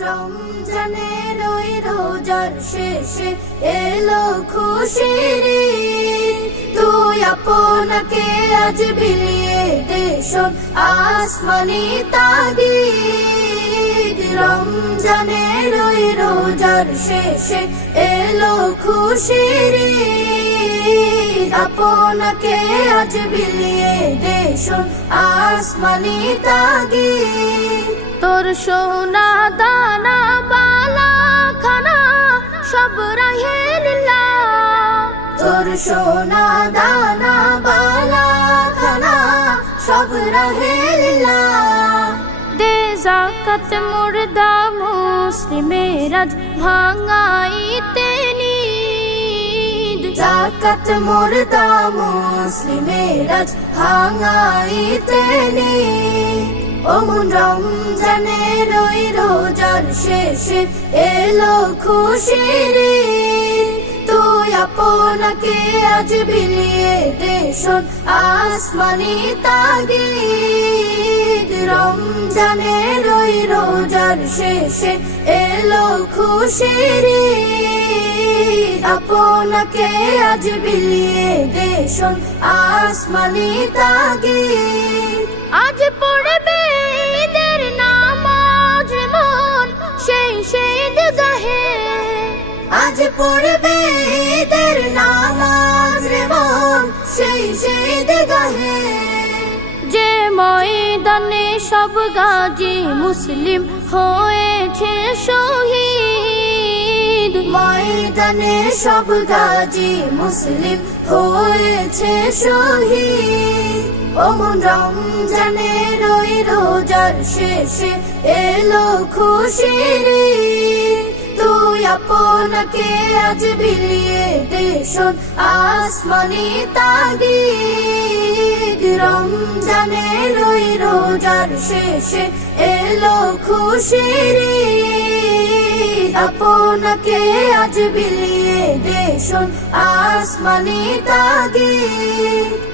রমজানের ওই রোজার শেষে এলো খুশির ঈদ। তুই আপনাকে আজ বিলিয়ে দে শোন আসমানি তাগিদ। রমজানের ওই রোজার শেষে এলো খুশির ঈদ। আপনাকে আজ বিলিয়ে দে শোন আসমানি তাগিদ। তোর সোনা দানা বালা খানা সব রাহে লিল্লাহ। তোর সোনা দানা বালা খানা সব রাহে লিল্লাহ। দে যাকাত মুর্দা মুসলিমের আজ ভাঙাইতে নিদ। যাকাত মুর্দা মুসলিমের আজ ভাঙাইতে নিদ। ওমন রমজানের ওই রোজার শেষে এলো খুশির ঈদ। তুই আপনাকে আজ বিলিয়ে দে শোন আসমানি তাগিদ। রমজানের ওই রোজার শেষে এলো খুশির ঈদ। আপনাকে আজ বিলিয়ে দে শোন আসমানি তাগিদ। আজ পড়বে ঈদের নামাজ মন সেই ঈদগাহে। আজ পড়বে ঈদের নামাজ রে মন সেই ঈদগাহে। যে ময়দানে সব গাজী মুসলিম হয়েছে শহীদ। ময়দানে সব গাজী মুসলিম হয়েছে শহীদ। ওমন রমজানের ওই রোজার শেষে এলো খুশির ঈদ। তুই আপনাকে আজ বিলিয়ে দে শোন আসমানি তাগিদ। রমজানের ওই রোজার শেষে এলো খুশির ঈদ। আপনাকে আজ বিলিয়ে দে শোন আসমানি তাগিদ।